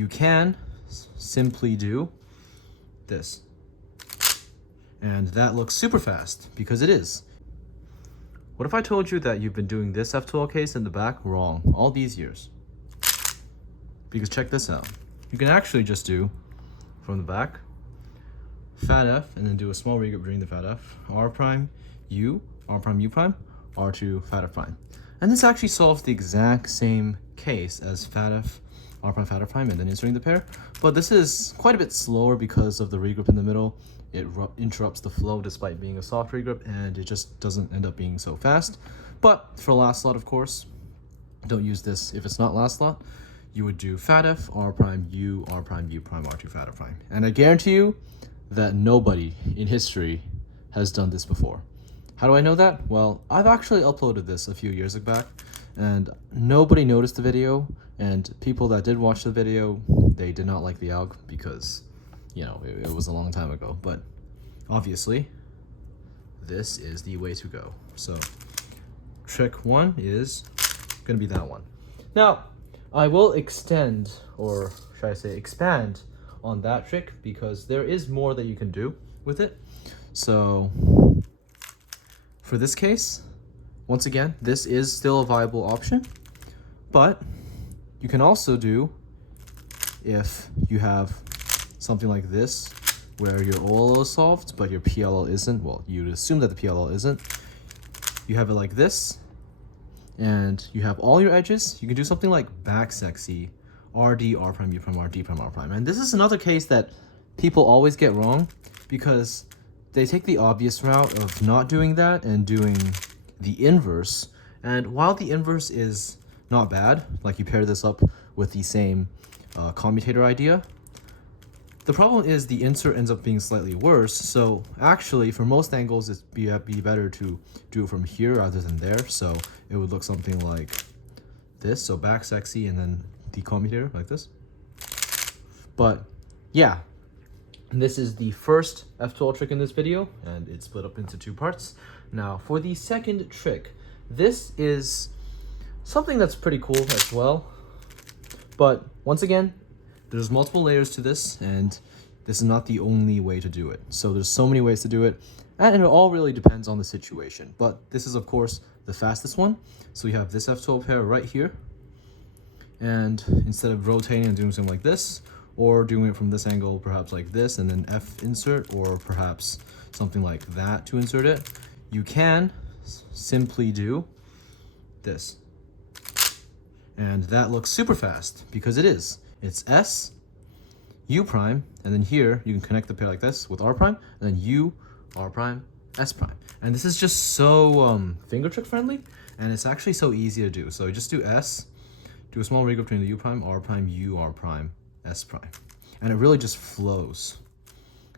you can simply do this. And that looks super fast, because it is. What if I told you that you've been doing this F2L case in the back wrong all these years? Because check this out. You can actually just do, from the back, fat F, and then do a small regroup during the fat F, R prime, U, R prime, U prime, R2, fat F prime. And this actually solves the exact same case as fat F, R prime, fat F prime, and then inserting the pair. But this is quite a bit slower because of the regroup in the middle. It interrupts the flow despite being a soft regroup, and it just doesn't end up being so fast. But for last slot, of course, don't use this if it's not last slot. You would do fat F, R prime, U, R prime, U prime, R2, fat F prime. And I guarantee you that nobody in history has done this before. How do I know that? Well, I've actually uploaded this a few years back, and nobody noticed the video, and people that did watch the video, they did not like the alg because, you know, it was a long time ago. But obviously, this is the way to go. So trick one is gonna be that one. Now, I will extend, or should I say expand, on that trick because there is more that you can do with it. So for this case, once again, this is still a viable option, but you can also do, if you have something like this where your OLL is solved but your PLL isn't, well, you'd assume that the PLL isn't, you have it like this, and you have all your edges. You can do something like back sexy, RD, R prime, U prime, RD prime, R prime. And this is another case that people always get wrong because they take the obvious route of not doing that and doing the inverse. And while the inverse is not bad, like you pair this up with the same commutator idea, the problem is the insert ends up being slightly worse. So actually, for most angles, it'd be better to do it from here rather than there. So it would look something like this. So back sexy and then the commutator like this. But yeah, this is the first F2L trick in this video, and it's split up into two parts. Now for the second trick, this is something that's pretty cool as well. But once again, there's multiple layers to this, and this is not the only way to do it. So there's so many ways to do it, and it all really depends on the situation. But this is, of course, the fastest one. So we have this F2L pair right here. And instead of rotating and doing something like this, or doing it from this angle, perhaps like this, and then F insert, or perhaps something like that to insert it, you can simply do this. And that looks super fast, because it is. It's S, U prime, and then here you can connect the pair like this with R prime, and then U, R prime, S prime. And this is just so finger trick friendly, and it's actually so easy to do. So just do S, do a small regroup between the U prime, R prime, U, R prime, S prime. And it really just flows.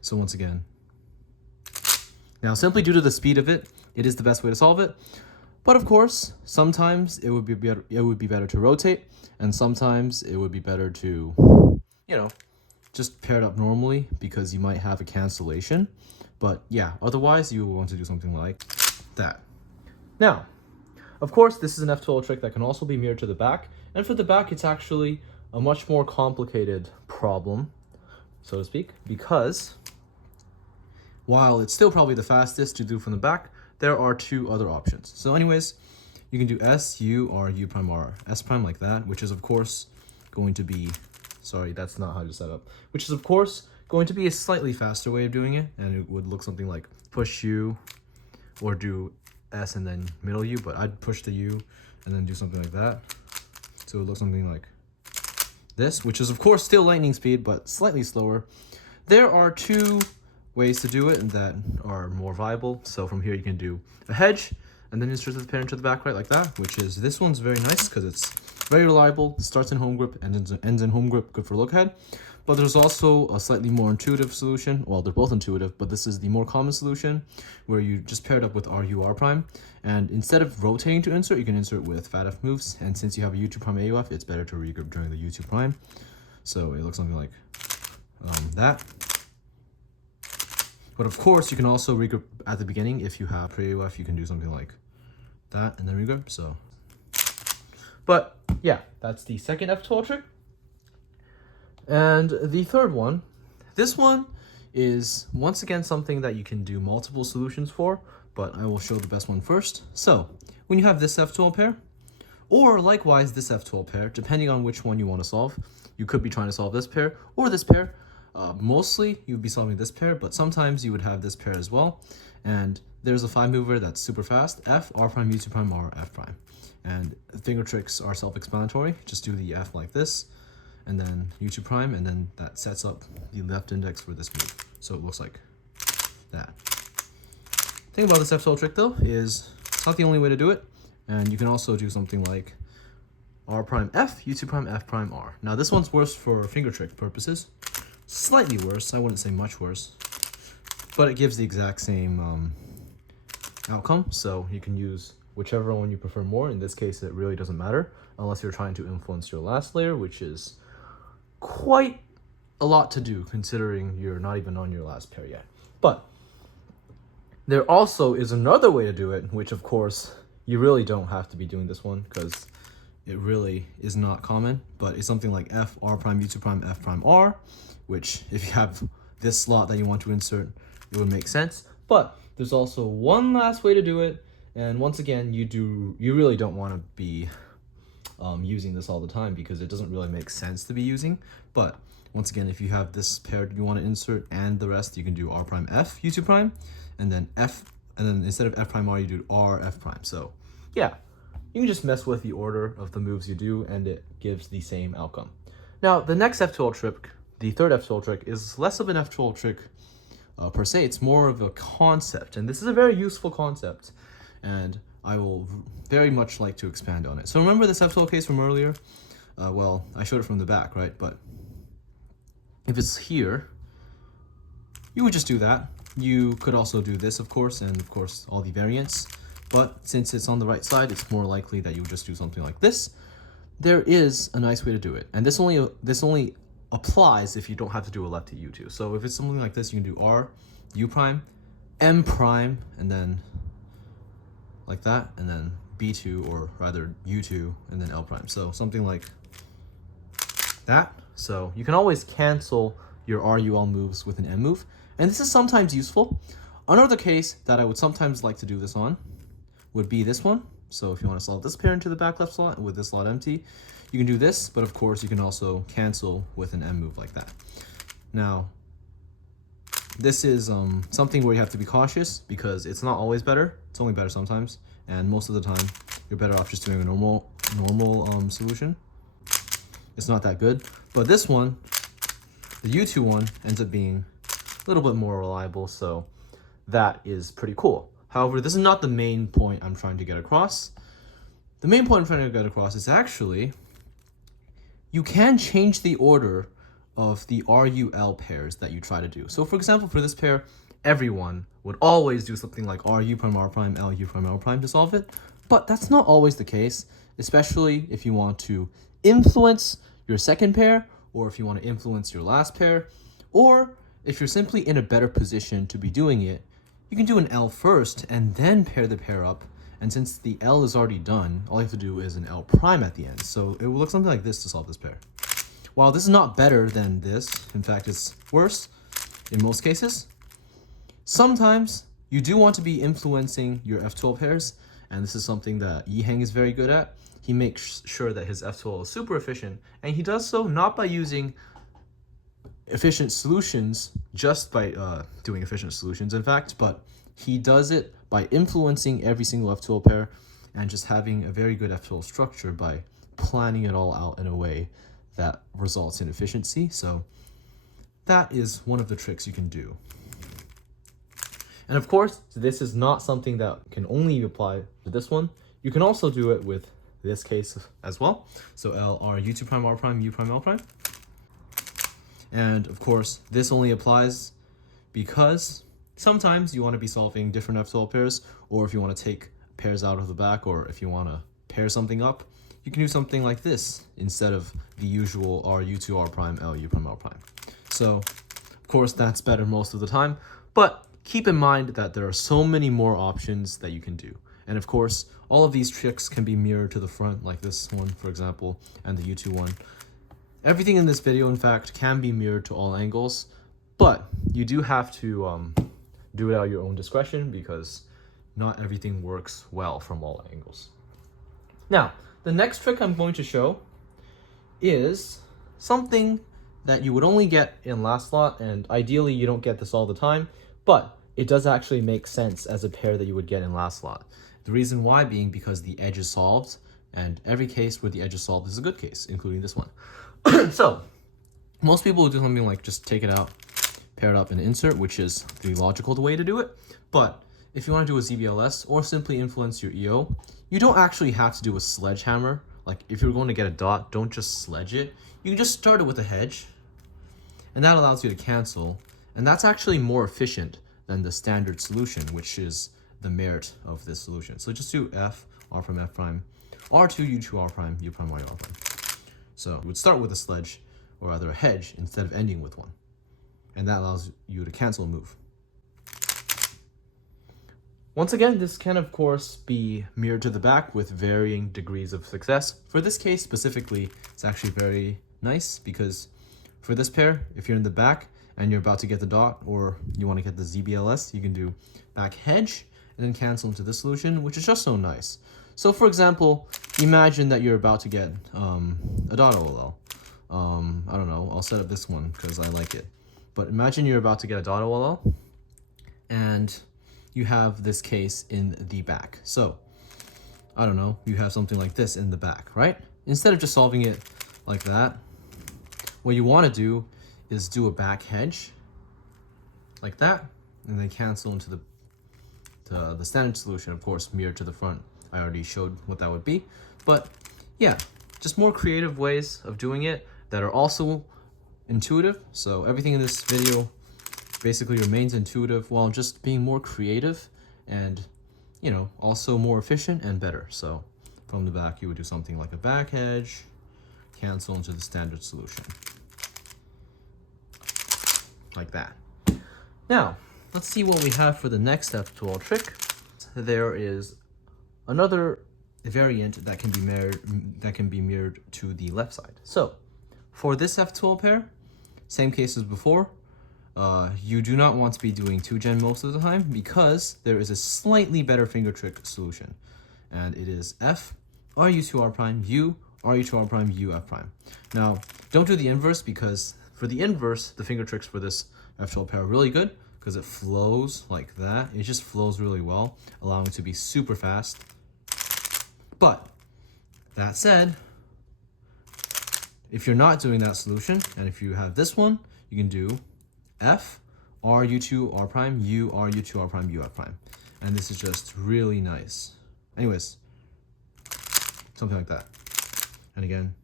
So once again, now simply due to the speed of it, it is the best way to solve it. But of course, sometimes it would be better to rotate, and sometimes it would be better to, you know, just pair it up normally because you might have a cancellation. But yeah, otherwise you will want to do something like that. Now, of course, this is an F2L trick that can also be mirrored to the back. And for the back, it's actually a much more complicated problem, so to speak, because while it's still probably the fastest to do from the back, there are two other options. So anyways, you can do S, U, or U prime, or S prime like that, which is of course going to be, sorry, that's not how to set up, which is of course going to be a slightly faster way of doing it, and it would look something like push U, or do S and then middle U, but I'd push the U and then do something like that. So it looks something like this, which is of course still lightning speed, but slightly slower. There are two ways to do it that are more viable. So from here you can do a hedge and then insert the pair into the back right like that, which is, this one's very nice because it's very reliable, starts in home grip and ends in home grip, good for look ahead. But there's also a slightly more intuitive solution. Well, they're both intuitive, but this is the more common solution where you just pair it up with RU R prime. And instead of rotating to insert, you can insert with fat F moves. And since you have a U2 prime AUF, it's better to regroup during the U2 prime. So it looks something like that. But of course, you can also regroup at the beginning. If you have pre-AUF, you can do something like that and then regroup. So, but yeah, that's the second F2L trick. And the third one, this one is once again something that you can do multiple solutions for, but I will show the best one first. So when you have this F2L pair, or likewise this F2L pair, depending on which one you want to solve, you could be trying to solve this pair or this pair. Mostly you'd be solving this pair, but sometimes you would have this pair as well. And there's a 5-mover that's super fast, F, R prime, U2 prime, R, F prime. And finger tricks are self-explanatory. Just do the F like this, and then U2 prime, and then that sets up the left index for this move. So it looks like that. The thing about this F2L trick though is it's not the only way to do it, and you can also do something like R prime F, U2 prime, F prime R. Now this one's worse for finger trick purposes. Slightly worse, I wouldn't say much worse, but it gives the exact same outcome, so you can use whichever one you prefer more. In this case, it really doesn't matter, unless you're trying to influence your last layer, which is quite a lot to do, considering you're not even on your last pair yet. But there also is another way to do it, which of course, you really don't have to be doing this one, because it really is not common, but it's something like F, R prime, U2 prime, F prime, R, which if you have this slot that you want to insert, it would make sense. But there's also one last way to do it, and once again, you really don't want to be using this all the time because it doesn't really make sense to be using. But once again, if you have this pair you want to insert and the rest, you can do R prime F, U2 prime, and then F, and then instead of F prime R, you do R, F prime. So yeah, you can just mess with the order of the moves you do and it gives the same outcome. Now, the next F2L trick, the third F2L trick, is less of an F2L trick per se. It's more of a concept, and this is a very useful concept, and I will very much like to expand on it. So remember this F2L case from earlier? Well, I showed it from the back, right? But if it's here, you would just do that. You could also do this, of course, and of course all the variants. But since it's on the right side, it's more likely that you would just do something like this. There is a nice way to do it, and this only applies if you don't have to do a lefty U2. So if it's something like this, you can do R, U prime, M prime, and then like that, and then B2, or rather U2, and then L prime. So something like that. So you can always cancel your RUL moves with an M move, and this is sometimes useful. Another case that I would sometimes like to do this on would be this one. So if you want to slot this pair into the back left slot with this slot empty, you can do this, but of course you can also cancel with an M move like that. Now, this is something where you have to be cautious because it's not always better. It's only better sometimes, and most of the time you're better off just doing a normal solution. It's not that good, but this one, the U2 one, ends up being a little bit more reliable, so that is pretty cool. However, this is not the main point I'm trying to get across. The main point I'm trying to get across is actually you can change the order of the RUL pairs that you try to do. So for example, for this pair, everyone would always do something like RU prime, R prime, LU prime, L prime to solve it, but that's not always the case, especially if you want to influence your second pair, or if you want to influence your last pair, or if you're simply in a better position to be doing it, you can do an L first and then pair the pair up. And since the L is already done, all you have to do is an L prime at the end. So it will look something like this to solve this pair. While this is not better than this, in fact, it's worse in most cases, sometimes you do want to be influencing your F2L pairs, and this is something that Yiheng is very good at. He makes sure that his F2L is super efficient, and he does so not by using efficient solutions, just by doing efficient solutions, in fact, but he does it by influencing every single F2L pair and just having a very good F2L structure by planning it all out in a way that results in efficiency. So that is one of the tricks you can do. And of course, this is not something that can only apply to this one. You can also do it with this case as well. So L, R, U2 prime, R prime, U prime, L prime. And of course, this only applies because sometimes you want to be solving different F2L pairs, or if you want to take pairs out of the back, or if you want to pair something up, you can do something like this instead of the usual R, U2, R prime, L, U prime, L prime. So of course, that's better most of the time, but keep in mind that there are so many more options that you can do. And of course, all of these tricks can be mirrored to the front, like this one, for example, and the U2 one. Everything in this video, in fact, can be mirrored to all angles, but you do have to do it at your own discretion because not everything works well from all angles. Now, the next trick I'm going to show is something that you would only get in last lot, and ideally you don't get this all the time, but it does actually make sense as a pair that you would get in last lot. The reason why being because the edge is solved, and every case where the edge is solved is a good case, including this one. So, most people will do something like just take it out, pair it up, and insert, which is the logical way to do it. But if you want to do a ZBLS or simply influence your EO, you don't actually have to do a sledgehammer. Like if you're going to get a dot, don't just sledge it. You can just start it with a hedge, and that allows you to cancel. And that's actually more efficient than the standard solution, which is the merit of this solution. So just do F, R prime, F prime, R2, U2, R prime, U prime, Y, R prime. So we would start with a sledge, or rather a hedge, instead of ending with one. And that allows you to cancel a move. Once again, this can of course be mirrored to the back with varying degrees of success. For this case specifically, it's actually very nice because for this pair, if you're in the back and you're about to get the dot, or you want to get the ZBLS, you can do back hedge and then cancel into this solution, which is just so nice. So for example, imagine that you're about to get a dot OLL. I don't know, I'll set up this one because I like it. But imagine you're about to get a dot OLL and you have this case in the back. So, I don't know, you have something like this in the back, right? Instead of just solving it like that, what you want to do is do a back hedge, like that, and then cancel into the standard solution, of course, mirrored to the front. I already showed what that would be. But yeah, just more creative ways of doing it that are also intuitive. So everything in this video basically remains intuitive while just being more creative and, you know, also more efficient and better. So from the back, you would do something like a back hedge, cancel into the standard solution. Like that. Now, let's see what we have for the next F2L trick. There is another variant that can be mirrored to the left side. So for this F2L pair, same case as before. You do not want to be doing 2-gen most of the time because there is a slightly better finger trick solution, and it is F, RU2 R prime, U, RU2 R prime, U F prime. Now, don't do the inverse because for the inverse, the finger tricks for this F2L pair are really good because it flows like that. It just flows really well, allowing it to be super fast. But that said, if you're not doing that solution, and if you have this one, you can do F, R, U2, R prime, U, R, U2, R prime, U, F prime. And this is just really nice. Anyways, something like that. And again,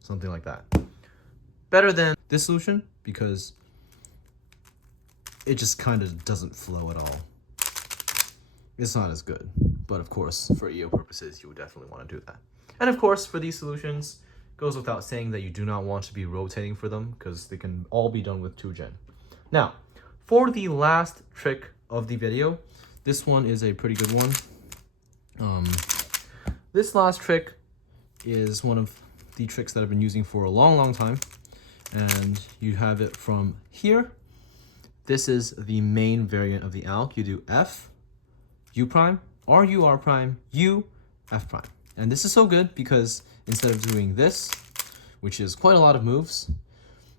something like that. Better than this solution because it just kind of doesn't flow at all. It's not as good. But of course, for EO purposes, you would definitely want to do that. And of course, for these solutions, goes without saying that you do not want to be rotating for them because they can all be done with 2-gen. Now, for the last trick of the video, this one is a pretty good one. This last trick is one of the tricks that I've been using for a long time, and you have it from here. This is the main variant of the ALK. You do F, U prime, R, U, R prime, U, F prime. And this is so good because instead of doing this, which is quite a lot of moves,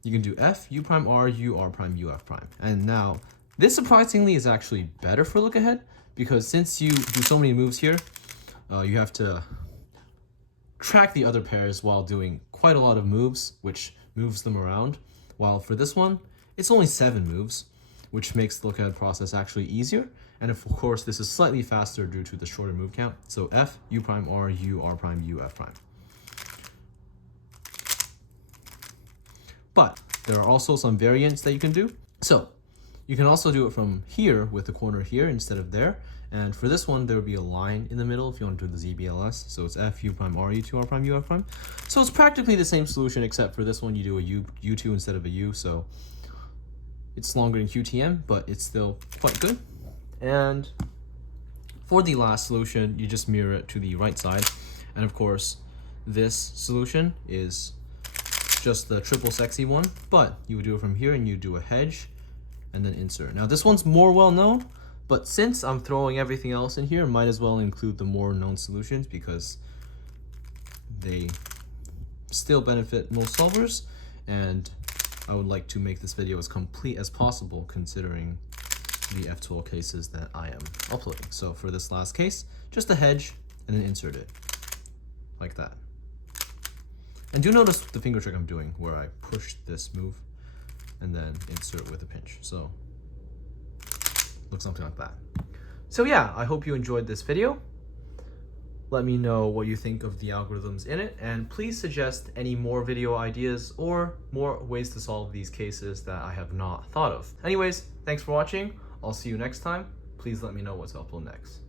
you can do F, U prime, R, U, R prime, U, F prime. And now, this surprisingly is actually better for look ahead because since you do so many moves here, you have to track the other pairs while doing quite a lot of moves, which moves them around. While for this one, it's only 7 moves, which makes the look ahead process actually easier. And of course, this is slightly faster due to the shorter move count. So F, U prime, R, U, R prime, U, F prime. But there are also some variants that you can do. So you can also do it from here with the corner here instead of there. And for this one, there would be a line in the middle if you want to do the ZBLS. So it's F, U prime, R, U2, R prime, U, F prime. So it's practically the same solution, except for this one, you do a U2 instead of a U. So it's longer than QTM, but it's still quite good. And for the last solution, you just mirror it to the right side. And of course, this solution is just the triple sexy one, but you would do it from here and you do a hedge and then insert. Now this one's more well known, but since I'm throwing everything else in here, might as well include the more known solutions because they still benefit most solvers, and I would like to make this video as complete as possible considering the F2L cases that I am uploading. So for this last case, just a hedge and then insert it like that. And do notice the finger trick I'm doing where I push this move and then insert with a pinch. So looks something like that. So yeah, I hope you enjoyed this video. Let me know what you think of the algorithms in it, and please suggest any more video ideas or more ways to solve these cases that I have not thought of. Anyways, thanks for watching. I'll see you next time. Please let me know what to upload next.